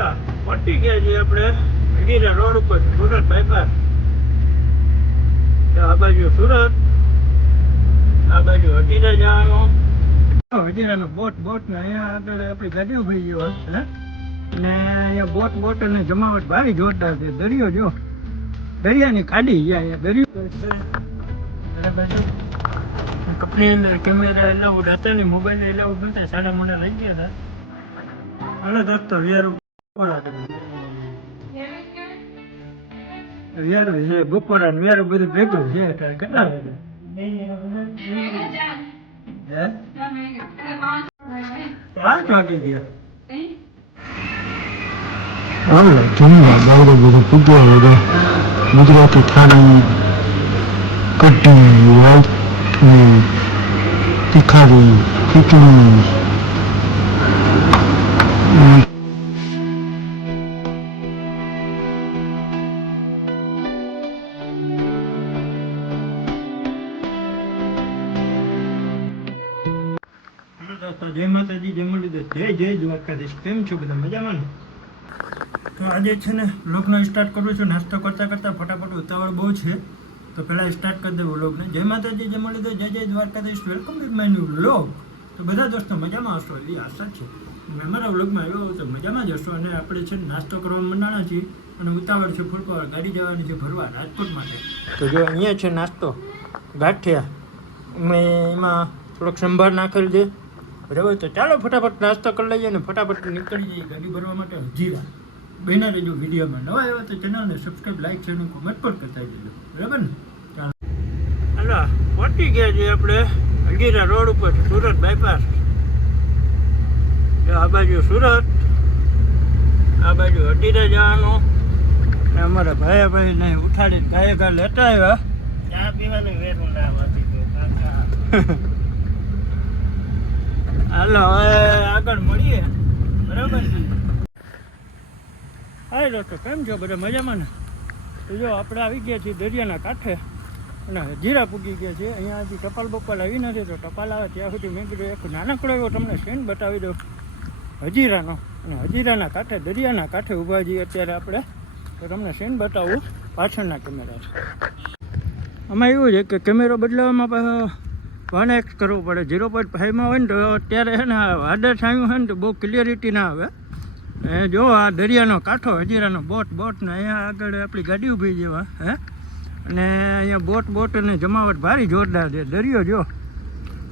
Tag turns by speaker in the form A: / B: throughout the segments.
A: હા પહોંચી ગયા છીએ આપણે. ગીરા રોડ ઉપર, સુરત બાયપાસ આ બાજુ સુરત, આ બાજુ હજીરા જવાનું ગયો જમાવટ ભારી જોરદાર છે. દરિયો જો, દરિયાની કાઢી ગયા દરિયો. કંપની અંદર કેમેરા એલાઉડ હતા ને મોબાઈલ એલાઉડ નતા સાડા મોડા લઈ ગયા હતા. હાલો દોસ્તો, વિયારું. બપોરા
B: ગુજરાતી થાળી કઢી તીખારી ખીચડી. અમ,
A: જય માતાજી જય મુરલીધર જય જય દ્વારકાધીશ. કેમ છો બધા? મજામાં ને? તો આજે છે ને લોકનો સ્ટાર્ટ કરું છું. નાસ્તો કરતાં કરતાં ફટાફટ ઉતાવળ બહુ છે. તો પહેલાં સ્ટાર્ટ કરી દેવું લોકને જય માતાજી જય મુરલીધર જય જય Dwarkadhish. Welcome back my new vlog તો બધા દોસ્તો મજામાં હશો? એ આશા છે. અમારા વ્લોગમાં આવ્યો તો મજામાં જ હશો. અને આપણે છે ને નાસ્તો કરવા મંડાણા છીએ. અને ઉતાવળ છે ફૂલ ગાડી જવાની છે ભરવા રાજકોટ માટે. તો જો અહીંયા છે નાસ્તો ગાંઠિયા. મેં એમાં થોડોક સંભાર નાખેલ છે. બરાબર તો ચાલો ફટાફટ નાસ્તો કરી લઈએ અને ફટાફટ નીકળી જઈએ ગાડી ભરવા માટે હજીરા. બહેના રહેજો વિડીયોમાં નવા આવ્યા તો ચેનલને સબસ્ક્રાઈબ લાઈક શેર અને કોમેન્ટ પણ કરતા જજો બરાબર ને? ચાલો. હાલો પહોંચી ગયા છીએ આપણે હજીરા રોડ ઉપર સુરત બાયપાસ આ બાજુ સુરત આ બાજુ હજીરા જવાનું. ને અમારા ભાઈ ભાઈ ને ઉઠાડીને ગાયે ગા લેતા આવ્યા.
C: ચા પીવાની વેરું ના હતી તો કાકા.
A: હાલો આગળ મળીએ. બરાબર ને હાય દોસ્તો, કેમ છો બધા? મજામાં ને? તો જો, આપણે આવી ગયા છીએ દરિયાના કાંઠે અને હજીરા પૂગી ગયા છે અહીંયા હજી ટપાલ બપાલ આવી નથી, તો ટપાલ આવે ત્યાં સુધી મેં કીધું, એક નાનકડો એવો તમને સીન બતાવી દઉં. હજીરાનો અને હજીરાના કાંઠે, દરિયાના કાંઠે ઊભા છીએ અત્યારે આપણે. તો તમને સીન બતાવું પાછળના કેમેરા આમાં એવું છે કે કેમેરો બદલાવવામાં પાછો વન એક્સ કરવું પડે. ઝીરો પોઈન્ટ ફાઇવમાં હોય ને તો અત્યારે છે ને વાદળ સાયું હોય ને તો બહુ ક્લિયરિટી ના આવે. એ જો આ દરિયાનો કાંઠો, હજીરાનો બોટ બોટ ને અહીંયા આગળ આપણી ગાડી ઊભી જેવા, હે? અને અહીંયા બોટ બોટ જમાવટ ભારી જોરદાર છે. દરિયો જો,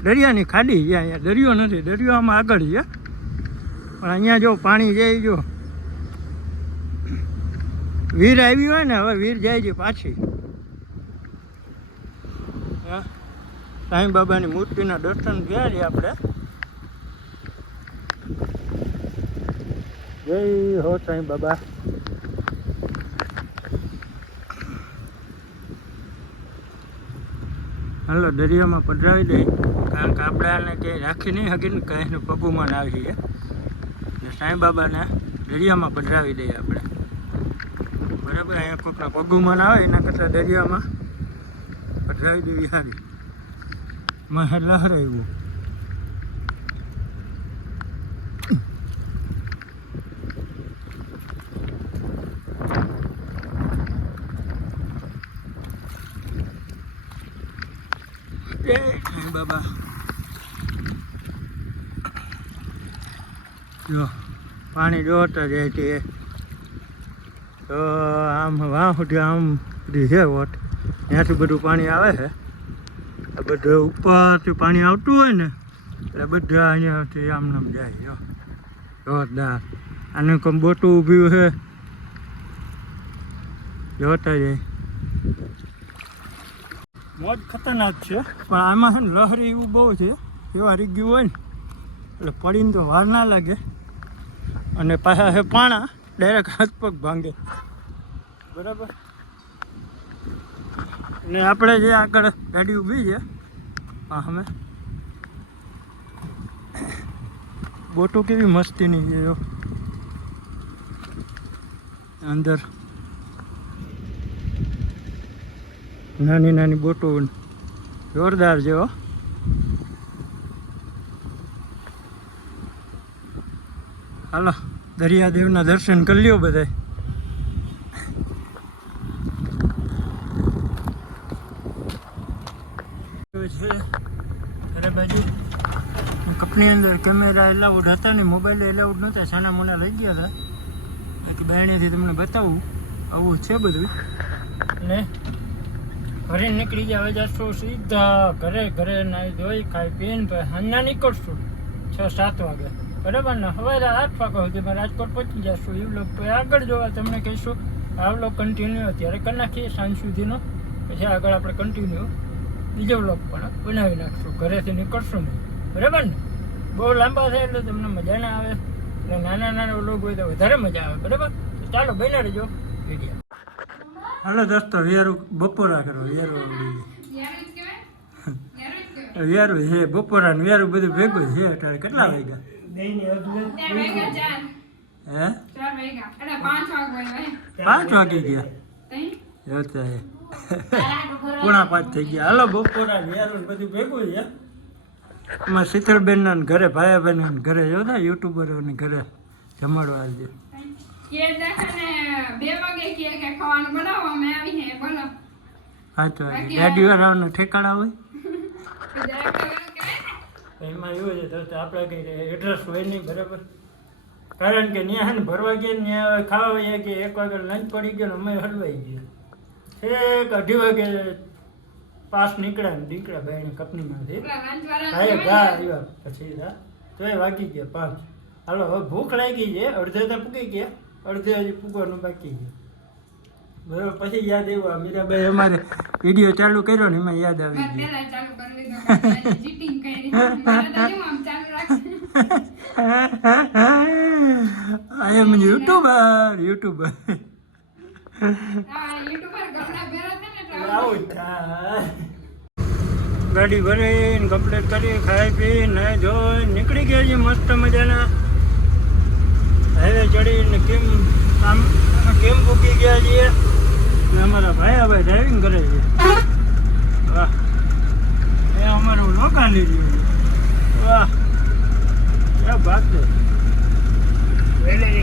A: દરિયાની ખાડી છે અહીંયા. દરિયો નથી, દરિયો આમાં આગળ છે. પણ અહીંયા જો પાણી જાય જો. વીર આવી હોય ને, હવે વીર જાય છે પાછી. હા. સાંઈ બાબાની મૂર્તિના દર્શન ગયા છે આપણે. જય હો સાંઈ બાબા. હાલો દરિયામાં પધરાવી દે. કારણ કે આપણે આને ક્યાંય રાખી નહીં શકીએ ને કાંઈ પગુમાં ના આવીએ. એટલે સાંઈ બાબાને દરિયામાં પધરાવી દઈએ આપણે. બરાબર અહીંયા કોઈકના પગુમાં ના આવે એના કરતાં દરિયામાં પધરાવી દેવી સારી. મહેર લહરે એવું જય સાંઈ બાબા જો પાણી જોતા જાય છે તો આમ વાહ સુધી આમ સુધી છે વોટ ત્યાંથી બધું પાણી આવે છે આ બધું ઉપરથી પાણી આવતું હોય ને, એટલે બધા અહીંયાથી આમ નામ જાય જોરદાર. આને કોઈ બોટું ઊભી છે. જોતા જાય મોજ ખતરનાક છે. પણ આમાં છે ને લહરી એવું બહુ છે. એવા રીગ્યું હોય ને, એટલે પડીને તો વાર ના લાગે. અને પાછા છે પાણા ડાયરેક્ટ હાથ પગ ભાંગે. બરાબર? ને આપણે જે આગળ ગાડી ઊભી છે હા અમે બોટો કેવી મસ્તીની છે, જો. અંદર. નાની નાની બોટો જોરદાર છે, હો. હાલો, દરિયાદેવના દર્શન કરી લ્યો બધાય. છે. અરે બાજુ, કંપની અંદર કેમેરા એલાઉડ હતા ને મોબાઈલ એલાઉડ નહોતા, સાના મોના લઈ ગયા હતા. બાકી બાયણેથી તમને બતાવું, આવું છે બધું. ને ઘરે નીકળી ગયા હવે જશો સીધા ઘરે ઘરે નાહી ધોઈ, ખાઈ પીને પછી સાંજના નીકળશું, છ, સાત વાગે. બરાબર ને? હવે આઠ વાગ્યા સુધીમાં રાજકોટ પહોંચી જશું. એ લોક આગળ જોવા તમને કહીશું. આ બ્લોગ કન્ટિન્યુ અત્યારે કરી નાખીએ સાંજ સુધીનો. પછી આગળ આપણે કન્ટિન્યુ બીજો બ્લોગ પણ બનાવી નાખશું. ઘરેથી નીકળશું નહીં. બરાબર ને? બહુ લાંબા થાય એટલે તમને મજા ના આવે. એટલે નાના નાના બ્લોગ હોય તો વધારે મજા આવે. બરાબર? ચાલો બન્યા રહેજો વીડિયો. હાલો દોસ્તો વિયારું બપોરા કરો. વિયારું વિયારું છે બપોરા ને વિયારું બધું ભેગું છે. અત્યારે કેટલા વાગ્યા? હે? પાંચ વાગી ગયા? પોણા પાંચ થઈ ગયા. હાલો બપોરા ને બધું ભેગું છે. એમાં શીતળબેન ના ઘરે ભાયાબેન ના ઘરે જોતા યુટ્યુબરો ની ઘરે જમાડવા આવજે.
D: હા તો કે કે ખાવાનું બનાવો અમે આવી હે બોલો.
A: પાંચ વાગે ગાડી વાળાનો ઠેકાણા હોય. એમાં એવું છે તો આપણે કંઈ એડ્રેસ હોય નહીં બરાબર? કારણ કે ત્યાં ભરવા ગયા ત્યાં હવે ખાવા ગયા કે એક વાગે લંચ પડી ગયો ને અમે હલવાઈ ગયા. એક અઢી વાગે પાસ નીકળ્યા નીકળ્યા બેન કંપનીમાંથી.
D: જમાઈ
A: ગા. આવ્યા પછી તો એ વાગી ગયા પાંચ. હાલો હવે ભૂખ લાગી છે. અડધે તો પૂકી ગયા. અડધે હજી પૂગવાનું બાકી છે. બરાબર પછી યાદ આવ્યું મીરાબાઈ અમારે વીડિયો ચાલુ કર્યો ને એમાં યાદ આવી ગયું. આઈ એમ યુટ્યુબર યુટ્યુબર ગાડી ભરીને કમ્પ્લીટ કરી, ખાઈ પી, નાઈ ધોઈ, નીકળી ગયા છે મસ્ત મજાના. હાઈવે ચડીને કેમ આમ કેમ પૂકી ગયા છીએ? ને અમારા ભાઈ ભાઈ ડ્રાઇવિંગ કરે છે. વાહ. એ અમારું લોકા લીધું વાહ. ક્યાં બાત છે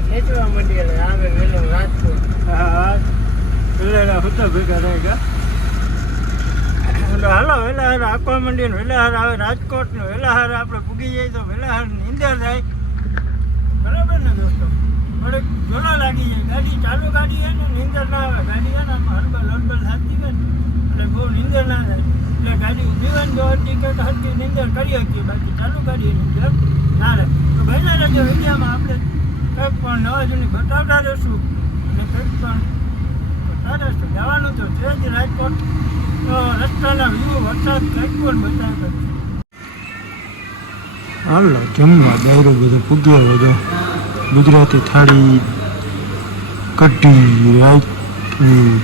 C: ખેંચવા માંડી એટલે આવે વેલો રાજકોટ
A: હા પેલા હતા ભેગા રહી ગયા એટલે હાલો વહેલા હાર આપવા માંડીએ ને વહેલા હાર આવે રાજકોટ ને વહેલા હાર આપણે પૂગી જાય તો વહેલા હાર નીંદર થાય બરાબર ને દોસ્તો? થોડીક જોલો લાગી જાય. ગાડી ચાલુ ગાડી છે ને, નીંદર ના આવે. ગાડી છે ને હરબલ હરબલ થતી હોય ને, એટલે બહુ નીંદર ના થાય. એટલે ગાડી ઊભી હોય ને તો અડધી કે નીંદર કરી શકીએ બાકી ચાલુ ગાડી નીંદર ના રહે. તો બહેના રહેજો વિડીયામાં આપણે કંઈક પણ નવા જૂની બતાવતા અને કંઈક પણ રહીશું જવાનું તો છે જ રાજકોટ. રસ્તાના વ્યૂ વરસાદ કંઈક બતાવે હાલો, જમવા દાયરો બધો, પૂગ્યો બધો. ગુજરાતી થાળી કઢી, રાઈ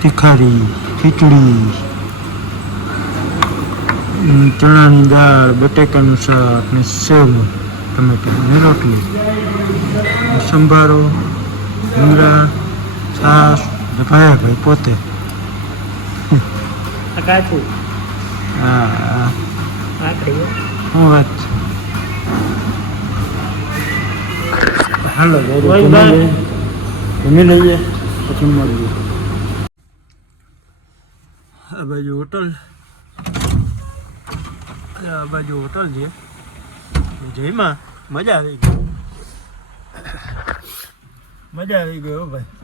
A: તીખારી, ખીચડી ચણાની દાળ, બટેકાનું શાક ને સેવ. ટમેટાની રોટલી સંભારો ડુંગરા ને ભાયા ભાઈ પોતે. હા શું વાત છે? હાલો જમી લઈએ પછી મળીએ. આ બાજુ હોટલ. આ બાજુ હોટલ છે. જયમાં? મજા આવી ગઈ. મજા આવી ગઈ હો ભાઈ.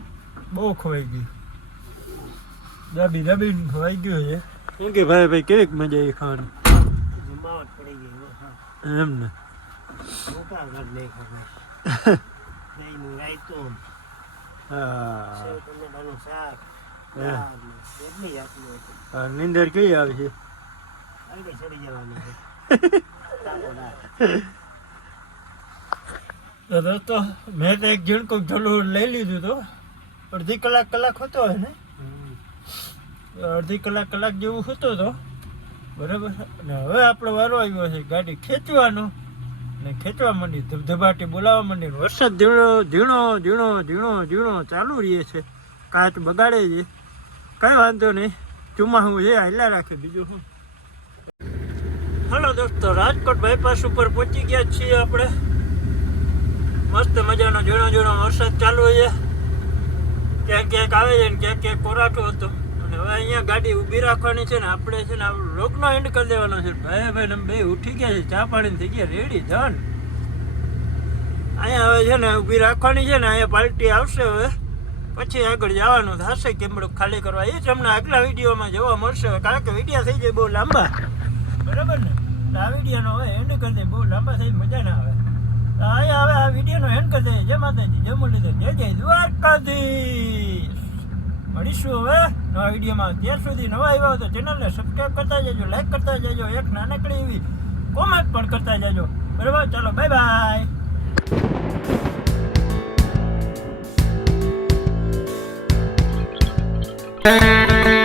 A: બહુ ખોવાઈ ગયું દબી દબી ખોવાઈ ગયું છે શું કે ભાઈ ભાઈ કેવીક મજા આવી ખાવાની
C: પડી ગઈ
A: એમ ને નીંદર કઈ આવે છે. તો દોસ્તો મેં તો એક જણ કોઈ ઝોલું લઈ લીધું તો અડધી કલાક કલાક હતો ને? અડધી કલાક કલાક જેવું હતો તો બરાબર? અને હવે આપણો વારો આવ્યો છે ગાડી ખેંચવાનો. ને ખેંચવા માંડી ધબધબાટી બોલાવવા માંડી વરસાદ ઝીણો ઝીણો ઝીણો ઝીણો ઝીણો ચાલુ રહીએ છે. કાચ બગાડે છે. કઈ વાંધો નહીં. ચોમાસું છે હાલ્યા રાખે બીજું શું? હલો દોસ્તો રાજકોટ બાયપાસ ઉપર પહોંચી ગયા છીએ આપણે. મસ્ત મજાનો ઝીણો ઝીણો વરસાદ ચાલુ છે. ક્યાંક ક્યાંક આવે છે ને ક્યાંક ક્યાંક કોરાટો હતો. અને હવે અહીંયા ગાડી ઊભી રાખવાની છે ને આપણે છે ને લોકનો એન્ડ કરી દેવાનો છે. ભાઈ ભાઈ, ને બે ઉઠી ગયા છે ચા પાણી થઈ ગયા. રેડી ધન અહીંયા હવે છે ને ઊભી રાખવાની છે ને અહીંયા પાર્ટી આવશે હવે. પછી આગળ જવાનું થશે. કેમડું ખાલી કરવા. એ તમને આગલા વિડીયોમાં જોવા મળશે કારણ કે વિડીયા થઈ જાય બહુ લાંબા. બરાબર ને? આ વિડીયાનો હવે એન્ડ કરી દે. બહુ લાંબા થઈ મજા ના આવે. તો હવે આ વિડીયોનો હેન્ડ કરી દઈએ. જય માતાજી, જય મુરલીધર, જય જય દ્વારકાધીશ. મળીશું હવે નવા વિડીયોમાં. ત્યાં સુધી નવા આવ્યા તો ચેનલને સબસ્ક્રાઈબ કરતા જજો લાઈક કરતા જજો, એક નાનકડી એવી કોમેન્ટ પણ કરતા જજો. બરાબર? ચાલો બાય બાય
C: Thank